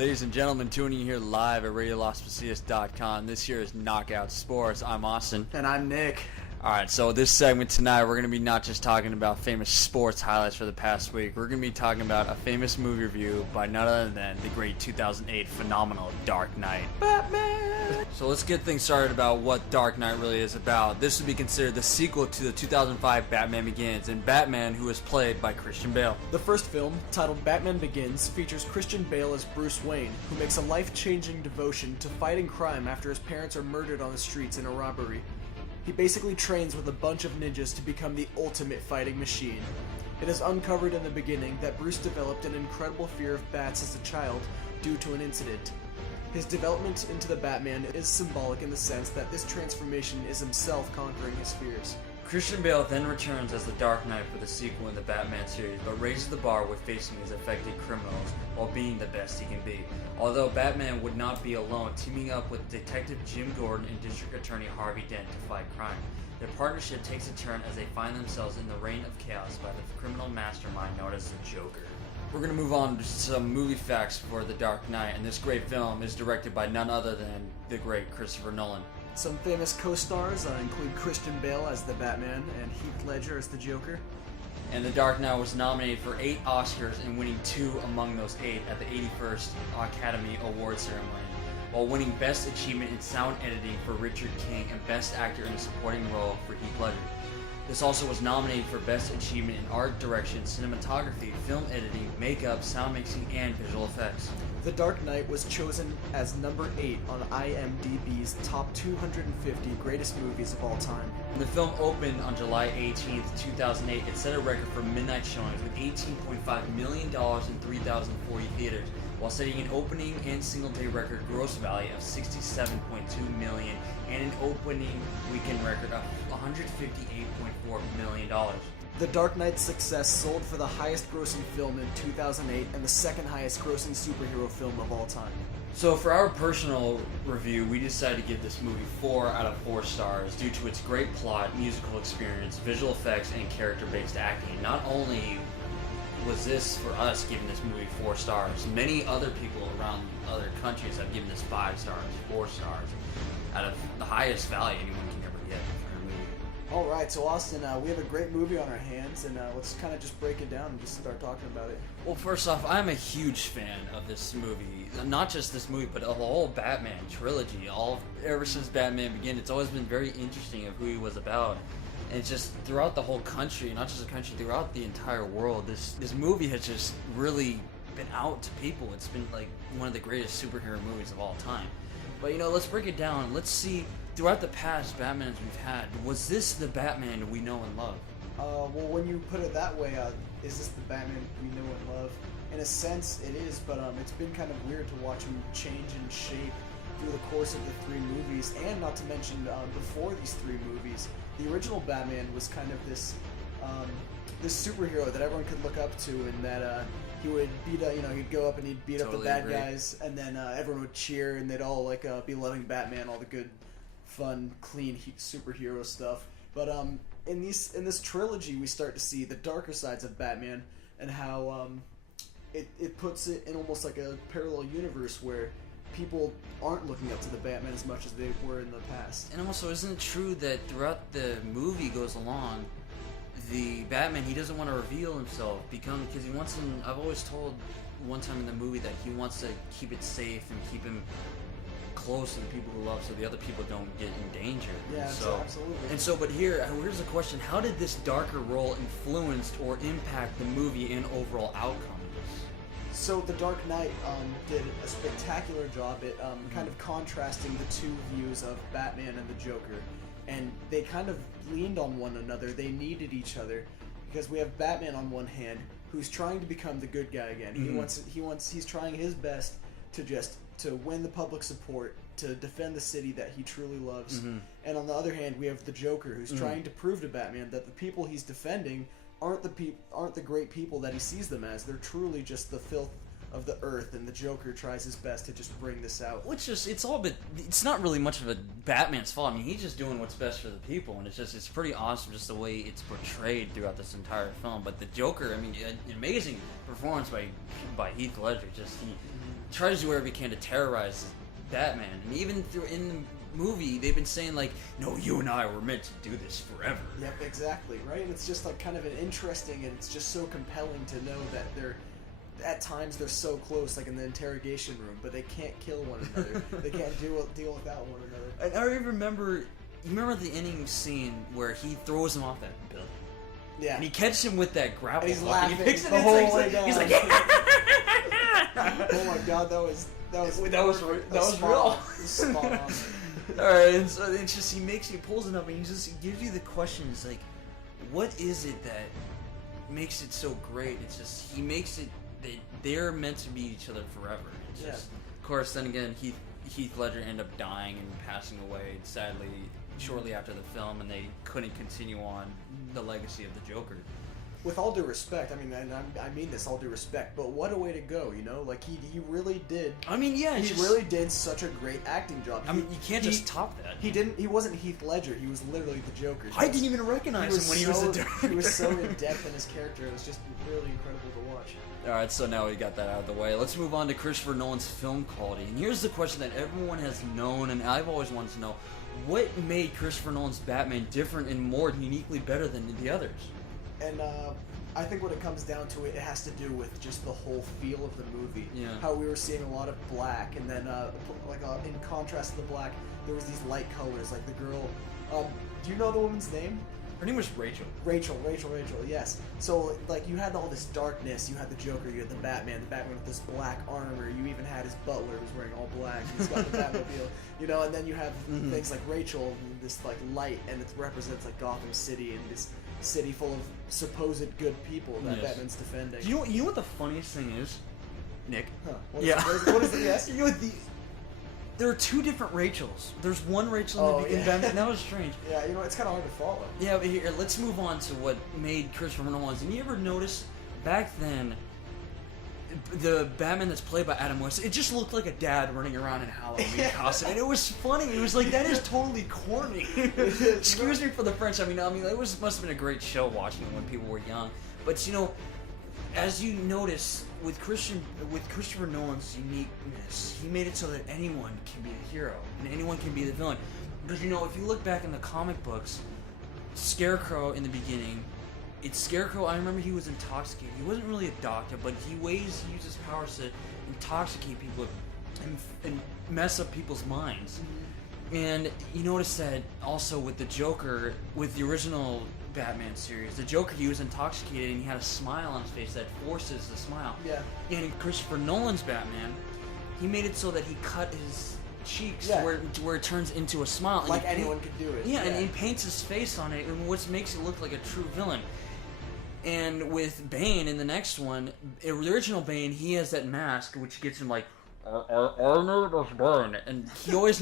Ladies and gentlemen, tuning in here live at RadioLasPasillas.com. This here is Knockout Sports. I'm Austin. And I'm Nick. Alright, so this segment tonight, we're going to be not just talking about famous sports highlights for the past week. We're going to be talking about a famous movie review by none other than the great 2008 phenomenal Dark Knight. Batman! So let's get things started about what Dark Knight really is about. This would be considered the sequel to the 2005 Batman Begins, and Batman, who is played by Christian Bale. The first film, titled Batman Begins, features Christian Bale as Bruce Wayne, who makes a life-changing devotion to fighting crime after his parents are murdered on the streets in a robbery. He basically trains with a bunch of ninjas to become the ultimate fighting machine. It is uncovered in the beginning that Bruce developed an incredible fear of bats as a child due to an incident. His development into the Batman is symbolic in the sense that this transformation is himself conquering his fears. Christian Bale then returns as the Dark Knight for the sequel in the Batman series, but raises the bar with facing his affected criminals while being the best he can be. Although Batman would not be alone, teaming up with Detective Jim Gordon and District Attorney Harvey Dent to fight crime. Their partnership takes a turn as they find themselves in the reign of chaos by the criminal mastermind known as the Joker. We're going to move on to some movie facts for The Dark Knight, and this great film is directed by none other than the great Christopher Nolan. Some famous co-stars include Christian Bale as the Batman and Heath Ledger as the Joker. And The Dark Knight was nominated for 8 Oscars and winning 2 among those 8 at the 81st Academy Awards ceremony, while winning Best Achievement in Sound Editing for Richard King and Best Actor in a Supporting Role for Heath Ledger. This also was nominated for Best Achievement in Art Direction, Cinematography, Film Editing, Makeup, Sound Mixing, and Visual Effects. The Dark Knight was chosen as number 8 on IMDb's top 250 greatest movies of all time. When the film opened on July 18, 2008, it set a record for midnight showings with $18.5 million in 3,040 theaters, while setting an opening and single-day record gross value of $67.2 million and an opening weekend record of $158.4 million. The Dark Knight's success sold for the highest grossing film in 2008 and the second highest grossing superhero film of all time. So for our personal review, we decided to give this movie 4 out of 4 stars due to its great plot, musical experience, visual effects, and character-based acting. Not only was this, for us, giving this movie 4 stars, many other people around other countries have given this 5 stars, 4 stars, out of the highest value anyone can ever get for a movie. Alright, so Austin, we have a great movie on our hands, and let's kind of just break it down and just start talking about it. Well, first off, I'm a huge fan of this movie. Not just this movie, but of the whole Batman trilogy. Ever since Batman Begins, it's always been very interesting of who he was about. And it's just throughout the whole country, not just the country, throughout the entire world, this movie has just really been out to people. It's been like one of the greatest superhero movies of all time. But let's break it down. Let's see, throughout the past Batmans we've had, was this the Batman we know and love? Well, when you put it that way, is this the Batman we know and love? In a sense, it is, but it's been kind of weird to watch him change and shape through the course of the 3 movies, and not to mention before these 3 movies, the original Batman was kind of this superhero that everyone could look up to, and that he would beat up, he'd go up and he'd beat up the bad guys, and then everyone would cheer, and they'd all be loving Batman, all the good, fun, clean superhero stuff. But in this trilogy, we start to see the darker sides of Batman, and how it puts it in almost like a parallel universe where people aren't looking up to the Batman as much as they were in the past. And also, isn't it true that throughout the movie goes along, the Batman, he doesn't want to reveal himself because he wants him. I've always told one time in the movie that he wants to keep it safe and keep him close to the people who love, so the other people don't get in danger. Yeah, absolutely. But here's the question: how did this darker role influence or impact the movie and overall outcomes? So The Dark Knight did a spectacular job at kind of contrasting the 2 views of Batman and the Joker, and they kind of leaned on one another. They needed each other, because we have Batman on one hand, who's trying to become the good guy again. He's trying his best to win the public support, to defend the city that he truly loves. And on the other hand, we have the Joker, who's trying to prove to Batman that the people he's defending aren't the great people that he sees them as. They're truly just the filth of the Earth, and the Joker tries his best to just bring this out. Which just, it's not really much of a Batman's fault. I mean, he's just doing what's best for the people, and it's pretty awesome just the way it's portrayed throughout this entire film. But the Joker, I mean, an amazing performance by Heath Ledger. Just, he tries to do whatever he can to terrorize Batman, and even in the movie, they've been saying like, no, you and I were meant to do this forever. Yep, exactly, right? And it's just like kind of an interesting, and it's just so compelling to know that at times they're so close, like in the interrogation room, but they can't kill one another. They can't deal without one another. And I remember, you remember the ending scene where he throws him off that building? Yeah. And he catches him with that grapple And he's hook, laughing and he picks it the up, whole way down. he's like, Oh my god, that was real. Spot on. Alright, and so it's just, he pulls it up, and he gives you the question, it's like, what is it that makes it so great? It's just, he makes it, they're meant to be each other forever. It's just, of course, then again, Heath Ledger ended up dying and passing away, sadly, shortly after the film, and they couldn't continue on the legacy of the Joker. With all due respect, I mean, and I mean this all due respect, but what a way to go, you know? Like, he really did. I mean, yeah, he really did such a great acting job. I mean, you can't just top that. He wasn't Heath Ledger. He was literally the Joker. I didn't even recognize him when he was a director. He was so in depth in his character. It was just really incredible to watch. Alright, so now we got that out of the way. Let's move on to Christopher Nolan's film quality. And here's the question that everyone has known, and I've always wanted to know. What made Christopher Nolan's Batman different and more uniquely better than the others? And I think when it comes down to it, it has to do with just the whole feel of the movie. Yeah. How we were seeing a lot of black, and then in contrast to the black, there was these light colors. Like the girl, do you know the woman's name? Her name was Rachel. Rachel, yes. So, like, you had all this darkness, you had the Joker, you had the Batman with this black armor, you even had his butler who's wearing all black, he's got the Batmobile, you know, and then you have things like Rachel, this, like, light, and it represents, like, Gotham City, and this city full of supposed good people that Batman's defending. You know what the funniest thing is, Nick? Huh. What is it, yes? You know, there are two different Rachels. There's one Rachel in Batman. That was strange. Yeah, you know, it's kind of hard to follow. Yeah, but here, let's move on to what made Christopher Nolan's. And you ever notice, back then, the Batman that's played by Adam West, it just looked like a dad running around in Halloween costume. And it was funny. It was like, that is totally corny. Excuse me for the French. I mean, it must have been a great show watching it when people were young. But, you know, as you notice, with Christopher Nolan's uniqueness, he made it so that anyone can be a hero and anyone can be the villain. Because, you know, if you look back in the comic books, Scarecrow in the beginning, Scarecrow, I remember he was intoxicated. He wasn't really a doctor, but he uses powers to intoxicate people and mess up people's minds. And you notice that also with the Joker, with the original Batman series, the Joker, he was intoxicated and he had a smile on his face that forces the smile. Yeah. And in Christopher Nolan's Batman, he made it so that he cut his cheeks to where it turns into a smile. Like anyone could do it. Yeah, and he paints his face on it, and what makes it look like a true villain. And with Bane in the next one, the original Bane, he has that mask which gets him like, Arnold of Bane, and he always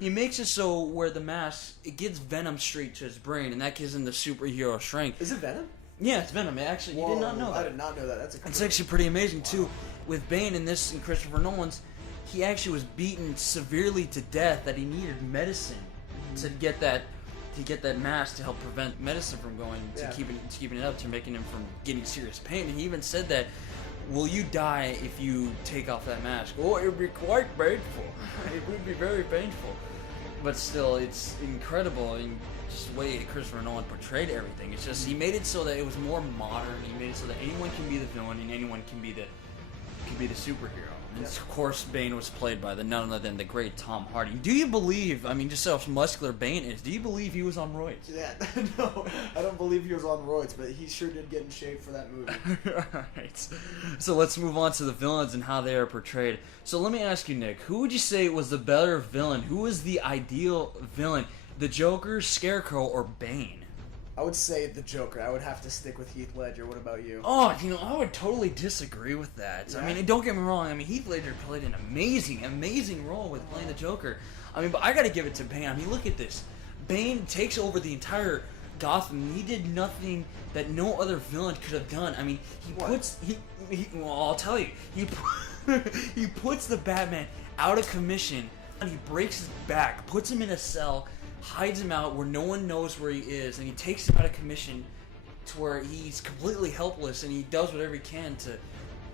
he makes it so where the mask, it gets venom straight to his brain, and that gives him the superhero strength. Is it Venom? Yeah, it's Venom. Actually, you did not know that. I did not know that. It's actually pretty amazing too. With Bane in Christopher Nolan's, he actually was beaten severely to death that he needed medicine to get that mask to help prevent medicine from going to keeping it up, to making him from getting serious pain. And he even said that, will you die if you take off that mask? Oh, it would be quite painful. It would be very painful. But still, it's incredible in just the way Christopher Nolan portrayed everything. It's just, he made it so that it was more modern. He made it so that anyone can be the villain and anyone can be the superhero. And of course, Bane was played by none other than the great Tom Hardy. Do you believe, I mean, just how muscular Bane is, do you believe he was on roids? Yeah, no, I don't believe he was on roids, but he sure did get in shape for that movie. Alright, so let's move on to the villains and how they are portrayed. So let me ask you, Nick, who would you say was the better villain? Who was the ideal villain? The Joker, Scarecrow, or Bane? I would say the Joker. I would have to stick with Heath Ledger. What about you? Oh, you know, I would totally disagree with that. Yeah. I mean, don't get me wrong. I mean, Heath Ledger played an amazing role with playing the Joker. I mean, but I gotta give it to Bane. I mean, look at this. Bane takes over the entire Gotham. He did nothing that no other villain could have done. I mean, well, I'll tell you, he puts the Batman out of commission, and he breaks his back, puts him in a cell, hides him out where no one knows where he is, and he takes him out of commission to where he's completely helpless, and he does whatever he can to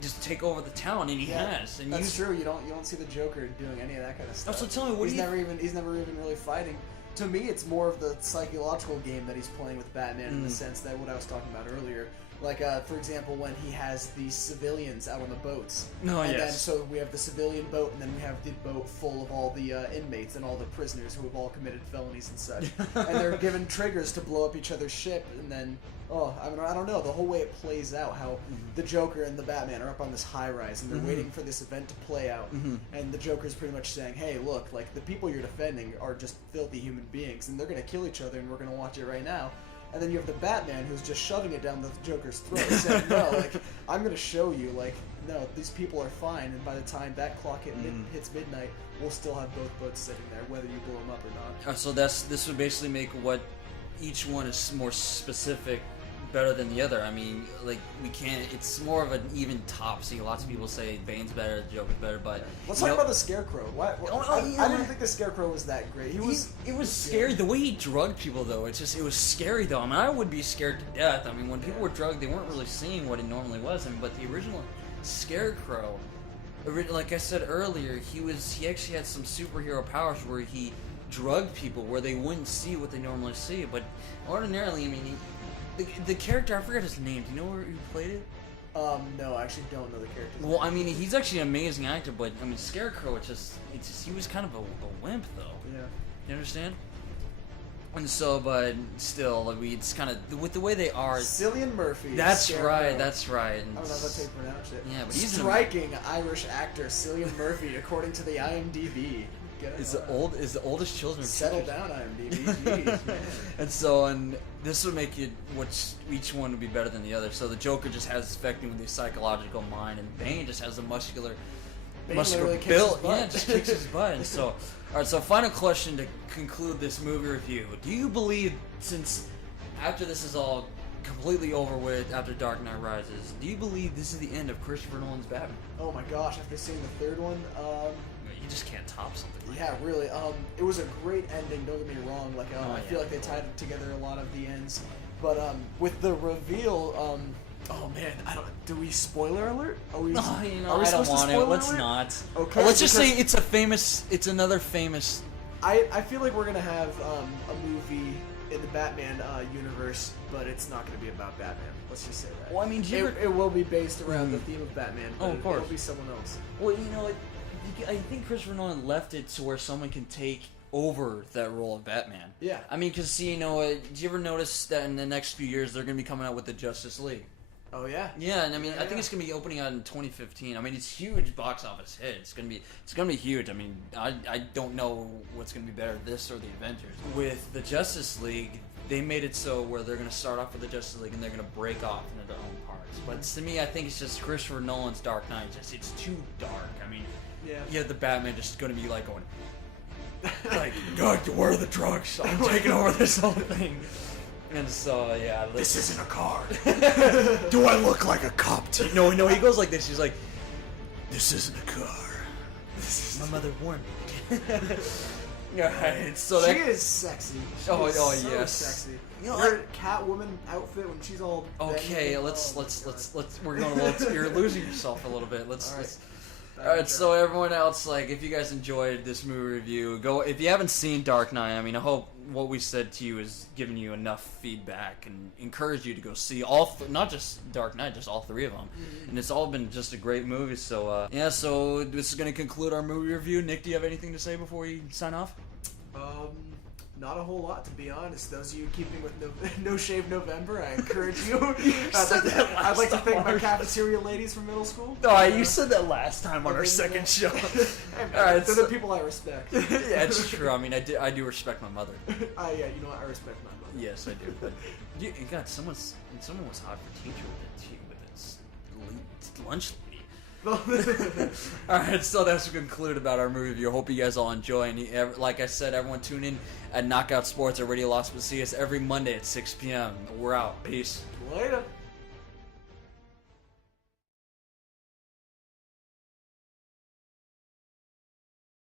just take over the town, and he has. And that's true. You don't see the Joker doing any of that kind of stuff. So tell me, what he's never even really fighting. To me, it's more of the psychological game that he's playing with Batman in the sense that what I was talking about earlier. Like, for example, when he has these civilians out on the boats. Then, so we have the civilian boat, and then we have the boat full of all the inmates and all the prisoners who have all committed felonies and such. And they're given triggers to blow up each other's ship, and then, I don't know, the whole way it plays out, how the Joker and the Batman are up on this high-rise, and they're waiting for this event to play out. And the Joker's pretty much saying, hey, look, like, the people you're defending are just filthy human beings, and they're going to kill each other, and we're going to watch it right now. And then you have the Batman who's just shoving it down the Joker's throat, saying, no, like, I'm going to show you, like, no, these people are fine, and by the time that clock hits midnight, we'll still have both boats sitting there, whether you blow them up or not. So this would basically make what each one is more specific better than the other. I mean, like, we can't, it's more of an even top. See, lots of people say Bane's better, Joker's better, but... Let's talk about the Scarecrow. I didn't think the Scarecrow was that great. It was scary. The way he drugged people, though, it was scary, though. I mean, I would be scared to death. I mean, when people were drugged, they weren't really seeing what it normally was. I mean, but the original Scarecrow, like I said earlier, he actually had some superhero powers where he drugged people where they wouldn't see what they normally see. But ordinarily, I mean, the character, I forgot his name. Do you know who played it? No, I actually don't know the character. Well, I mean, he's actually an amazing actor, but I mean, Scarecrow, it's just he was kind of a wimp, though. Yeah. You understand? And so, but still, like, it's kind of with the way they are. Cillian Murphy. That's Scarecrow. right. That's right. I don't know that's how you pronounce it. Yeah, but he's striking Irish actor Cillian Murphy, according to the IMDb. Is the oldest children. Settle down, IMDb. Jeez, man. And this would make it each one would be better than the other. So the Joker just has affecting with the psychological mind, and Bane just has a muscular build. Yeah, just kicks his butt. And so, all right. So final question to conclude this movie review: do you believe, since after this is all completely over with, after Dark Knight Rises, do you believe this is the end of Christopher Nolan's Batman? Oh my gosh! After seeing the third one, you just can't top something. Yeah, really. It was a great ending. Don't get me wrong. Like, I feel like they tied together a lot of the ends. But with the reveal, oh man, do we spoiler alert? Are we? No, are we I don't want to. Let's alert? not. Okay. Let's just say it's another famous. I feel like we're gonna have a movie in the Batman universe, but it's not gonna be about Batman. Let's just say that. Well, I mean, it will be based around the theme of Batman. But of course. It'll be someone else. Well, I think Christopher Nolan left it to where someone can take over that role of Batman. Yeah. I mean, because, do you ever notice that in the next few years they're going to be coming out with the Justice League? Oh, yeah? Yeah, and I mean, I think it's going to be opening out in 2015. I mean, it's huge box office hit. It's going to be huge. I mean, I don't know what's going to be better, this or the Avengers. With the Justice League, they made it so where they're going to start off with the Justice League and they're going to break off into their own parts. But to me, I think it's just Christopher Nolan's Dark Knight. It's too dark. I mean, yeah, the Batman just going to be like going, like, God, where are the drugs? I'm taking over this whole thing. And so, yeah. This isn't a car. Do I look like a cop to you? No, he goes like this. He's like, this isn't a car. My mother warned me. Alright, so she is sexy. She is so yes. Sexy. Her Catwoman outfit when she's all. Okay, let's. We're going a little. You're losing yourself a little bit. Alright, so everyone else, like, if you guys enjoyed this movie review, go. If you haven't seen Dark Knight, I mean, I hope what we said to you is giving you enough feedback and encourage you to go see not just Dark Knight, just all three of them. Mm-hmm. And it's all been just a great movie. So so this is going to conclude our movie review. Nick, do you have anything to say before we sign off? Not a whole lot, to be honest. Those of you keeping with No Shave November, I encourage you. I'd like to thank my cafeteria ladies from middle school. No, you said that last time on our second show. Alright, they're the people I respect. Yeah, it's true. I mean, I do respect my mother. Yeah, you know what? I respect my mother. Yes, I do. But God, someone was hot for teacher with its lunch lady. Alright, so that's to conclude about our movie review. Hope you guys all enjoy. And like I said, everyone tune in at Knockout Sports at Radio Las Macias every Monday at 6 p.m. We're out. Peace. Later.